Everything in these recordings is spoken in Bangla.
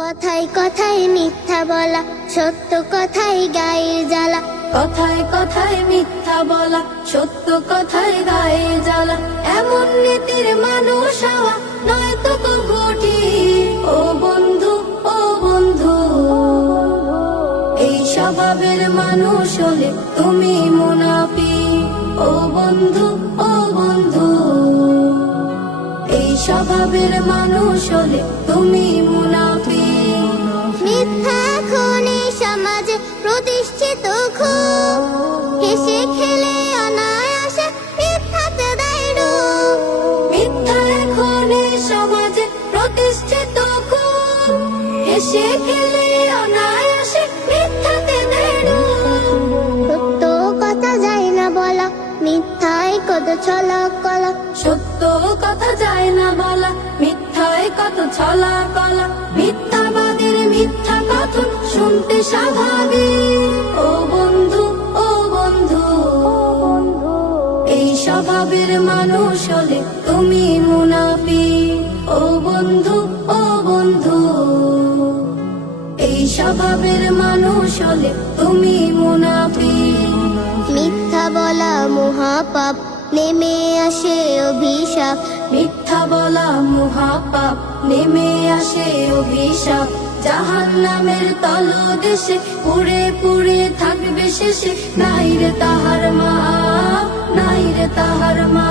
কথায় কথায় মিথ্যা বলা, সত্য কথায় গায়ে জ্বালা। কথায় কথায় মিথ্যা বলা, সত্য কথায় গায়ে জ্বালা। এমন নীতির মানুষ হওয়া নয়তো কবু ঠিক। ও বন্ধু, ও বন্ধু, এই স্বভাবের মানুষ হলে তুমি মুনাফিক। ও বন্ধু, ও বন্ধু, এই স্বভাবের মানুষ হলে তুমি মুনাফিক। মিথ্যা এখন এই সমাজে প্রতিষ্ঠিত খুব, হেসে খেলে অনায়াসে মিথ্যাতে দেয় রূপ। মিথ্যা এখন এই সমাজে প্রতিষ্ঠিত খুব, হেসে খেলে অনায়াসে মিথ্যাতে দেয় রূপ। সত্য কথা যায় না বলা, মিথ্যায় কত ছলা কলা। সত্য কথা যায় না বলা, মিথ্যায় কত ছলা কলা। মিথ্যাবাদীর মিথ্যা কথা শুনতে স্বাভাবিক। ও বন্ধু, ও বন্ধু, এই স্বভাবের মানুষ হলে তুমি মুনাফিক। ও বন্ধু, ও বন্ধু, এই স্বভাবের মানুষ হলে তুমি মুনাফিক। মিথ্যা বলা মহাপাপ, নেমে আসে অভিশাপ। মিথ্যা বলা মহাপাপ, নেমে আসে অভিশাপ। জাহান্নামের তলদেশে পুড়ে পুড়ে থাকবে শেষে। নাই রে তাহার মা, নাই রে তাহার মা।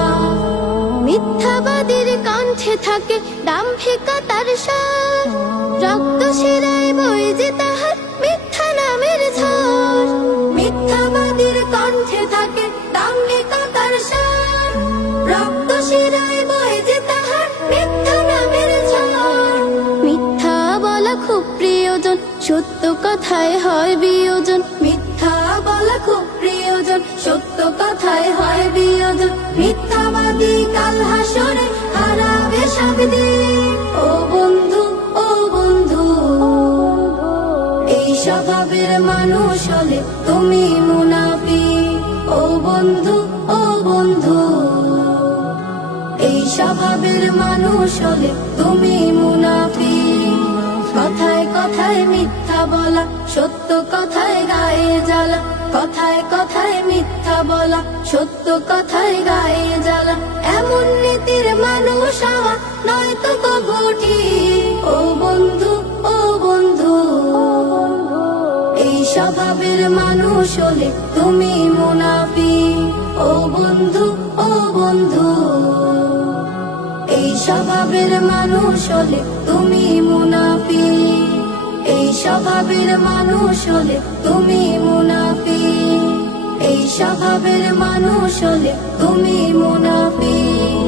মিথ্যাবাদীর কণ্ঠে থাকে দাম্ভিকতার সার, রক্ত শিরায় বয়ে যে তাহার মিথ্যা নামের ঝড়। মিথ্যাবাদীর কণ্ঠে থাকে দাম্ভিকতার সার, রক্ত শিরায় বয়ে যে তাহার মিথ্যা নামের ঝড়। মিথ্যা বলা খুব প্রিয়জন, সত্য কথায় হয় বিয়োজন। মিথ্যা বলা খুব প্রিয়জন, সত্য কথায় হয় বিয়োজন। মিথ্যাবাদী কাল হাসরে হারাবে শান্তি। ও বন্ধু, ও বন্ধু, এই স্বভাবের মানুষ হলে তুমি মুনাফিক। ও বন্ধু, ও বন্ধু, এই স্বভাবের মানুষ হলে তুমি মুনাফিক। কথায় কথায় মিথ্যা বলা, সত্য কথায় গায়ে জ্বালা। কথায় কথায় মিথ্যা বলা, সত্য কথায় গায়ে জ্বালা। এমন নীতির মানুষ হওয়া নয়তো কবু ঠিক। ও বন্ধু, ও বন্ধু, এই স্বভাবের মানুষ হলে তুমি মুনাফিক। ও বন্ধু, ও বন্ধু, এই স্বভাবের মানুষ হলে তুমি মুনাফিক। এই স্বভাবের মানুষ হলে তুমি মুনাফিক। এই স্বভাবের মানুষ হলে তুমি মুনাফিক।